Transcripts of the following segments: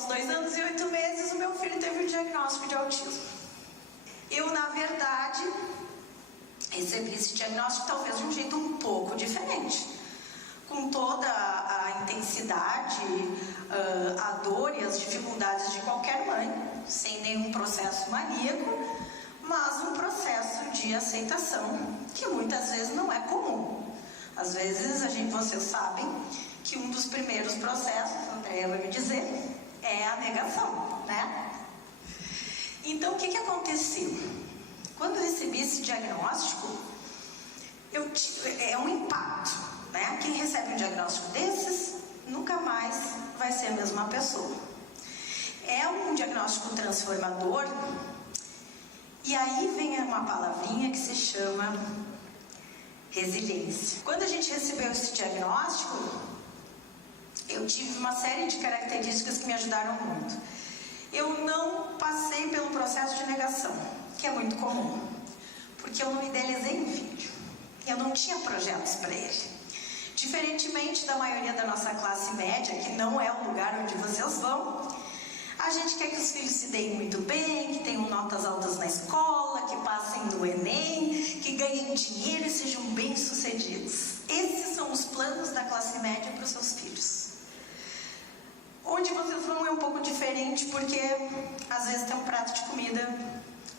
aos 2 anos e 8 meses, o meu filho teve um diagnóstico de autismo. Eu, na verdade, recebi esse diagnóstico talvez de um jeito um pouco diferente. Com toda a intensidade, a dor e as dificuldades de qualquer mãe, sem nenhum processo maníaco, mas um processo de aceitação que muitas vezes não é comum. Às vezes, vocês sabem que um dos primeiros processos, a Andréia vai me dizer, é a negação, né? Então, o que aconteceu? Quando eu recebi esse diagnóstico, é um impacto, né? Quem recebe um diagnóstico desses, nunca mais vai ser a mesma pessoa. É um diagnóstico transformador, e aí vem uma palavrinha que se chama resiliência. Quando a gente recebeu esse diagnóstico, eu tive uma série de características que me ajudaram muito. Eu não passei pelo processo de negação, que é muito comum, porque eu não idealizei um filho. Eu não tinha projetos para ele. Diferentemente da maioria da nossa classe média, que não é o lugar onde vocês vão, a gente quer que os filhos se deem muito bem, que tenham notas altas na escola, que passem no Enem, que ganhem dinheiro e sejam bem-sucedidos. Esses são os planos da classe média para os seus filhos. Onde vocês vão é um pouco diferente, porque às vezes ter um prato de comida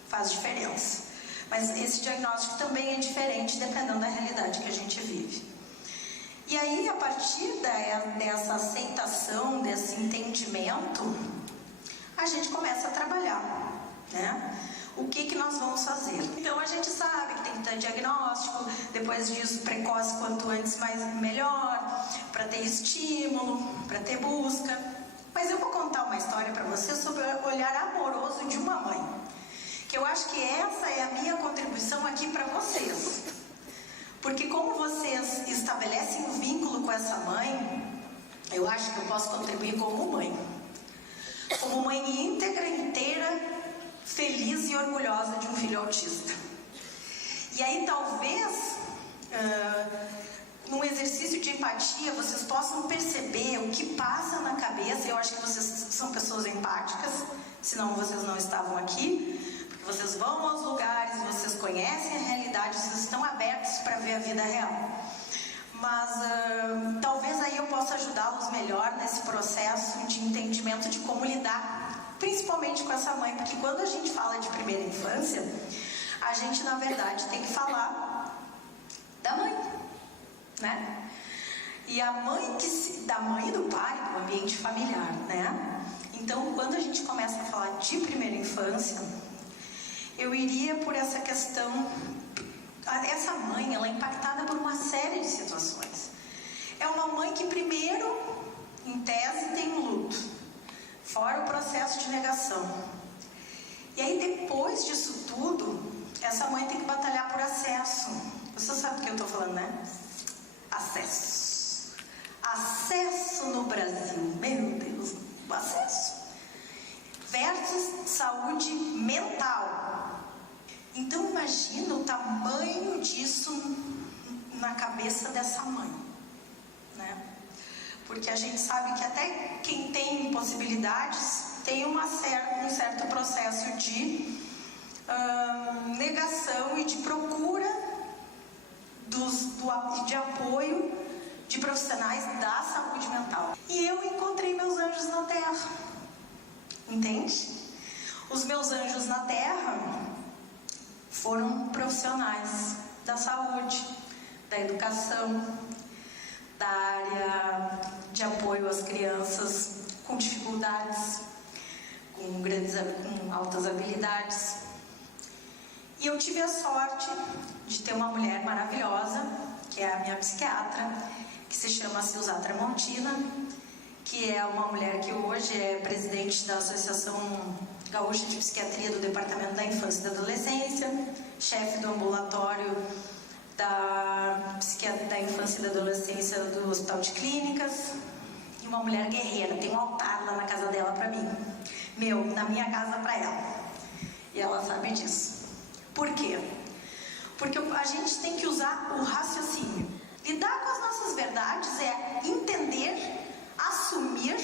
faz diferença. Mas esse diagnóstico também é diferente dependendo da realidade que a gente vive. E aí, a partir dessa aceitação, desse entendimento, a gente começa a trabalhar, né? O que nós vamos fazer? Então, a gente sabe que tem que ter diagnóstico, depois disso, precoce quanto antes, melhor, para ter estímulo, para ter busca. Mas eu vou contar uma história para vocês sobre o olhar amoroso de uma mãe, que eu acho que essa é a minha contribuição aqui para vocês. Porque como vocês estabelecem um vínculo com essa mãe, eu acho que eu posso contribuir como mãe. Como mãe íntegra, inteira, feliz e orgulhosa de um filho autista. E aí talvez, num exercício de empatia, vocês possam perceber o que passa na cabeça. Eu acho que vocês são pessoas empáticas, senão vocês não estavam aqui. Vocês vão aos lugares, vocês conhecem a realidade, vocês estão abertos para ver a vida real. Mas talvez aí eu possa ajudá-los melhor nesse processo de entendimento de como lidar, principalmente com essa mãe, porque quando a gente fala de primeira infância, a gente na verdade tem que falar da mãe, né? E a mãe da mãe e do pai, do ambiente familiar, né? Então, quando a gente começa a falar de primeira infância, eu iria por essa questão. Essa mãe, ela é impactada por uma série de situações. É uma mãe que primeiro, em tese, tem um luto, fora o processo de negação. E aí depois disso tudo, essa mãe tem que batalhar por acesso. Você sabe do que eu estou falando, né? Acesso. Acesso no Brasil, meu Deus, o acesso. Versus saúde mental. Então imagina o tamanho disso na cabeça dessa mãe, né? Porque a gente sabe que até quem tem impossibilidades tem um certo processo de negação e de procura de apoio de profissionais da saúde mental. E eu encontrei meus anjos na terra, entende? Os meus anjos na terra foram profissionais da saúde, da educação, da área de apoio às crianças com dificuldades, com altas habilidades. E eu tive a sorte de ter uma mulher maravilhosa, que é a minha psiquiatra, que se chama Silza Tramontina, que é uma mulher que hoje é presidente da Associação Gaúcha de Psiquiatria do Departamento da Infância e da Adolescência, chefe do ambulatório da Infância e da Adolescência do Hospital de Clínicas, e uma mulher guerreira. Tem um altar lá na casa dela para mim, na minha casa para ela, e ela sabe disso. Por quê? Porque a gente tem que usar o raciocínio. Lidar com as nossas verdades é entender, assumir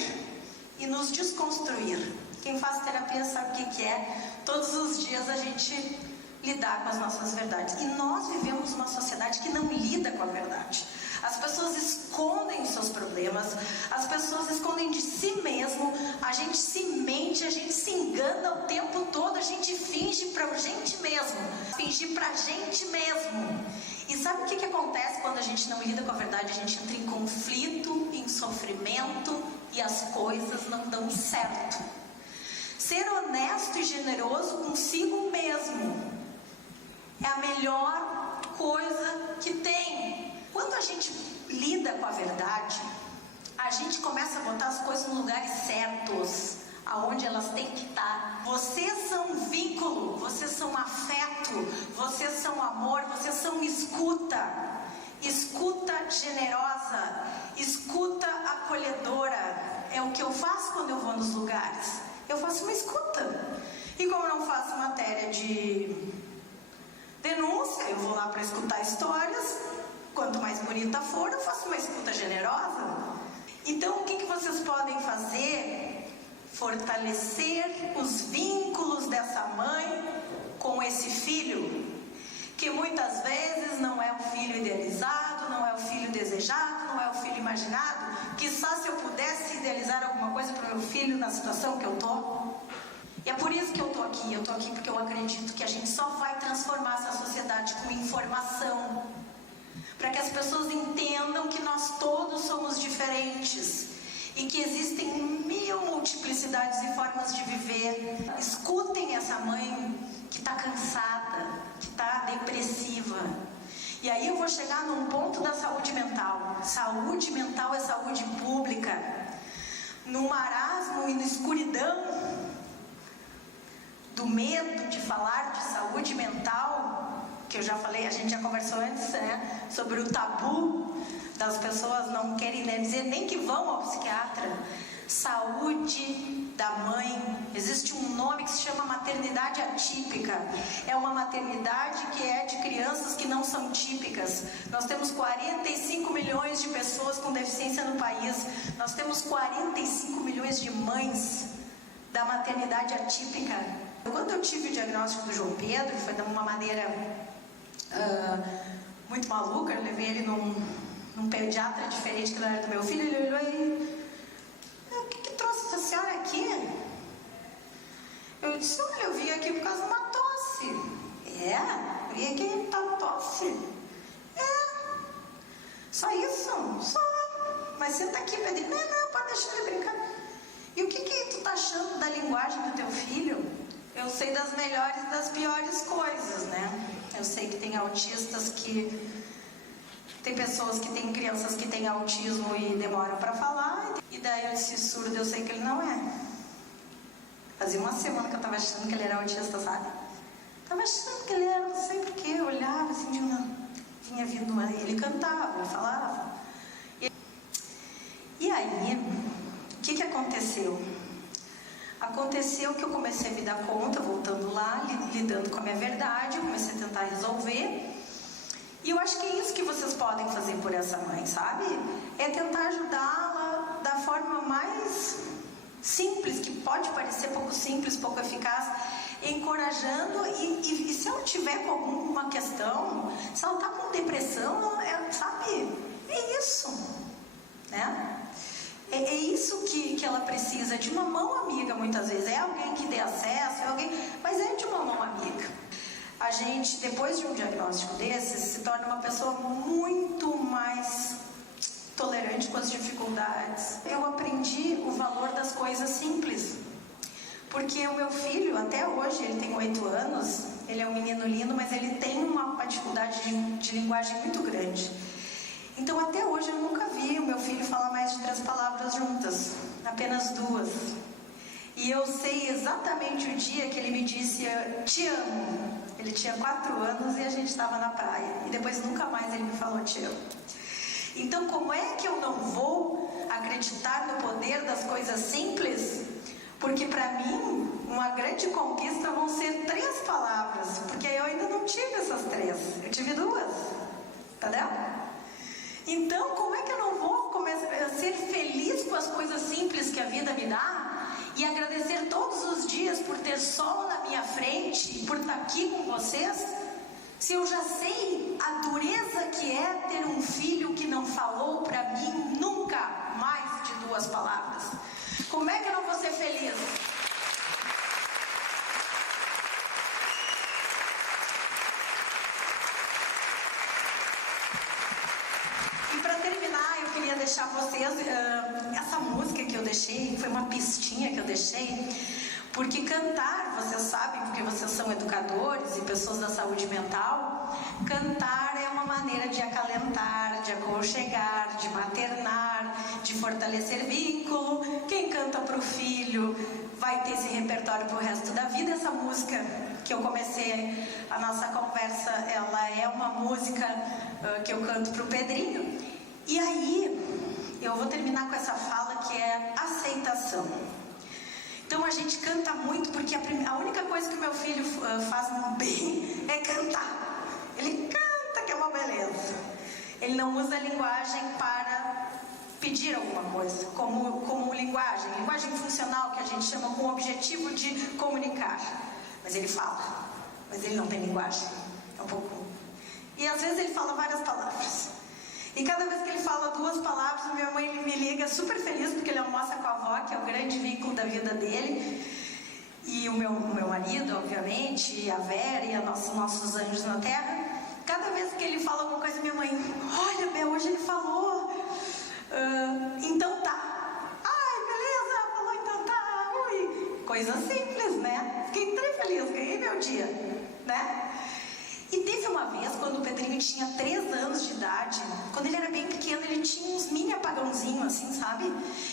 e nos desconstruir. Quem faz terapia sabe o que é. Todos os dias a gente lidar com as nossas verdades. E nós vivemos uma sociedade que não lida com a verdade. As pessoas escondem os seus problemas, as pessoas escondem de si mesmo, a gente se mente, a gente se engana o tempo todo, a gente finge pra gente mesmo, fingir pra gente mesmo. E sabe o que acontece quando a gente não lida com a verdade? A gente entra em conflito, em sofrimento e as coisas não dão certo. Ser honesto e generoso consigo mesmo é a melhor coisa que tem. Quando a gente lida com a verdade, a gente começa a botar as coisas nos lugares certos, aonde elas têm que estar. Vocês são vínculo, vocês são afeto, vocês são amor, vocês são escuta. Escuta generosa, escuta acolhedora. É o que eu faço quando eu vou nos lugares. Eu faço uma escuta. E como eu não faço matéria de denúncia, eu vou lá para escutar histórias. Quanto mais bonita for, eu faço uma escuta generosa. Então, o que vocês podem fazer? Fortalecer os vínculos dessa mãe com esse filho, que muitas vezes não é o filho idealizado, não é o filho desejado, não é o filho imaginado. Quizá se eu pudesse idealizar alguma coisa para o meu filho na situação que eu estou. E é por isso que eu estou aqui. Eu estou aqui porque eu acredito que a gente só vai transformar essa sociedade com informação. Para que as pessoas entendam que nós todos somos diferentes. E que existem 1000 multiplicidades e formas de viver. Escutem essa mãe que está cansada, que está depressiva. E aí eu vou chegar num ponto da saúde mental. Saúde mental é saúde pública. No marasmo e na escuridão do medo de falar de saúde mental, que eu já falei, a gente já conversou antes, né? Sobre o tabu das pessoas não querem dizer nem que vão ao psiquiatra. Saúde da mãe. Existe um nome que se chama maternidade atípica. É uma maternidade que é de crianças que não são típicas. Nós temos 45 milhões de pessoas com deficiência no país. Nós temos 45 milhões de mães da maternidade atípica. Quando eu tive o diagnóstico do João Pedro, foi de uma maneira muito maluca. Eu levei ele num pediatra diferente que não era do meu filho. Ele olhou e... o que trouxe essa senhora aqui? Eu disse, olha, eu vim aqui por causa de uma tosse. Eu vim aqui por causa de tosse. Só isso? Só. Mas você tá aqui, Pedro? Não, pode deixar ele brincar. E o que tu tá achando da linguagem do teu filho? Eu sei das melhores e das piores coisas, né? Eu sei que tem autistas que... Tem pessoas que têm crianças que têm autismo e demoram para falar. E daí eu disse, surdo, eu sei que ele não é. Fazia uma semana que eu tava achando que ele era autista, sabe? Tava achando que ele era, não sei porquê. Eu olhava assim, vinha vindo, ele cantava, ele falava. E aí, o que aconteceu? Aconteceu que eu comecei a me dar conta, voltando lá, lidando com a minha verdade, eu comecei a tentar resolver. E eu acho que é isso que vocês podem fazer por essa mãe, sabe? É tentar ajudá-la da forma mais simples, que pode parecer pouco simples, pouco eficaz, encorajando. E se ela tiver com alguma questão, se ela está com depressão, sabe? É isso, né? É isso que ela precisa, de uma mão amiga muitas vezes. É alguém que dê acesso, é alguém, mas é de uma mão amiga. A gente, depois de um diagnóstico desses, se torna uma pessoa muito mais tolerante com as dificuldades. Eu aprendi o valor das coisas simples. Porque o meu filho, até hoje, ele tem 8 anos, ele é um menino lindo, mas ele tem uma dificuldade de linguagem muito grande. Então, até hoje, eu nunca vi o meu filho falar mais de 3 palavras juntas, apenas 2. E eu sei exatamente o dia que ele me disse, te amo. Ele tinha 4 anos e a gente estava na praia. E depois nunca mais ele me falou te amo. Então, como é que eu não vou acreditar no poder das coisas simples? Porque para mim, uma grande conquista vão ser 3 palavras. Porque eu ainda não tive essas 3. Eu tive 2. Entendeu? Então, como é que eu não vou começar? ser feliz com as coisas simples que a vida me dá e agradecer todos os dias por ter sol na minha frente e por estar aqui com vocês? Se eu já sei a dureza que é ter um filho que não falou para mim nunca mais de 2 palavras, como é que eu não vou ser feliz? E para terminar, eu queria deixar vocês essa música que eu deixei, foi uma pistinha que eu deixei, porque cantar, vocês sabem, porque vocês são educadores e pessoas da saúde mental, cantar é uma maneira de acalentar, de aconchegar, de maternar, de fortalecer vínculo. Quem canta para o filho vai ter esse repertório para o resto da vida. Essa música que eu comecei a nossa conversa, ela é uma música que eu canto para o Pedrinho. E aí, eu vou terminar com essa fala que é aceitação. Então a gente canta muito porque a única coisa que o meu filho faz bem é cantar. Ele canta, que é uma beleza. Ele não usa a linguagem para pedir alguma coisa, como linguagem funcional, que a gente chama com o objetivo de comunicar. Mas ele fala, mas ele não tem linguagem. É um pouco. E às vezes ele fala várias palavras. E cada vez que ele fala 2 palavras, minha mãe me liga super feliz, porque ele almoça com a avó, que é o grande vínculo da vida dele. E o meu marido, obviamente, e a Vera e nossos anjos na terra. Cada vez que ele fala alguma coisa, minha mãe, olha, Bel, hoje ele falou. Então tá. Ai, beleza, falou então tá. Ui. Coisa simples, né? Fiquei tão feliz, ganhei meu dia, né? E teve uma vez, quando o Pedrinho tinha 3 anos de idade, quando ele era bem pequeno, ele tinha uns mini apagãozinhos, assim, sabe?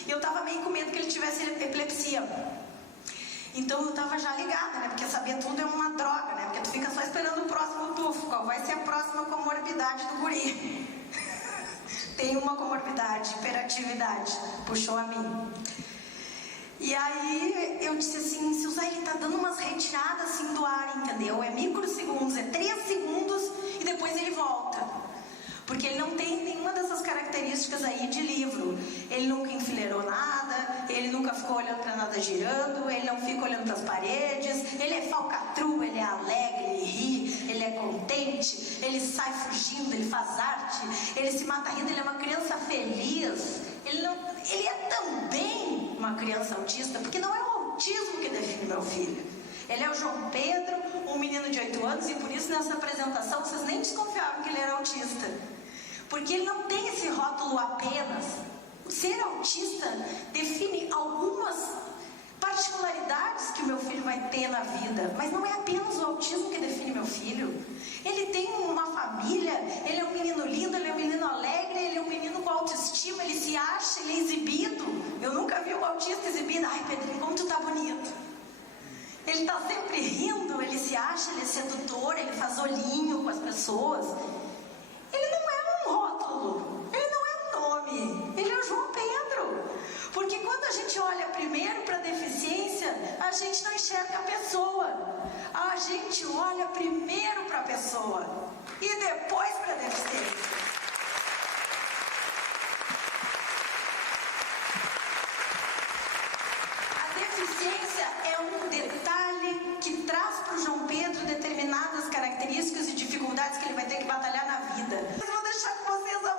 E eu tava meio com medo que ele tivesse epilepsia. Então eu tava já ligada, né? Porque saber tudo é uma droga, né? Porque tu fica só esperando o próximo tufo. Qual vai ser a próxima comorbidade do guri? Tem uma comorbidade, hiperatividade. Puxou a mim. E aí eu disse assim, se usar, ele tá dando umas retiradas assim do ar, entendeu? É microsegundos, é 3 segundos e depois ele volta. Porque ele não tem nenhuma dessas características aí de livro. Ele nunca enfileirou nada, ele nunca ficou olhando para nada girando, ele não fica olhando para as paredes, ele é falcatrua, ele é alegre, ele ri, ele é contente, ele sai fugindo, ele faz arte, ele se mata rindo, ele é uma criança feliz. Ele é também uma criança autista, porque não é o autismo que define meu filho. Ele é o João Pedro, um menino de 8 anos, e por isso nessa apresentação vocês nem desconfiavam que ele era autista. Porque ele não tem esse rótulo apenas. Ser autista define algumas particularidades que o meu filho vai ter na vida, mas não é apenas o autismo que define meu filho. Ele tem uma família, ele é um menino lindo, ele é um menino alegre, ele é um menino com autoestima, ele se acha, ele é exibido. Eu nunca vi um autista exibido. Ai, Pedrinho, como tu tá bonito. Ele tá sempre rindo, ele se acha, ele é sedutor, ele faz olhinho com as pessoas. Ele não é um rótulo, ele não é um nome, ele é o João Pedro. Porque quando a gente olha primeiro para a deficiência, a gente não enxerga a pessoa. A gente olha primeiro para a pessoa e depois para a deficiência. A deficiência é um detalhe que traz para o João Pedro determinadas características e dificuldades que ele vai ter que batalhar na vida. Eu vou deixar com vocês a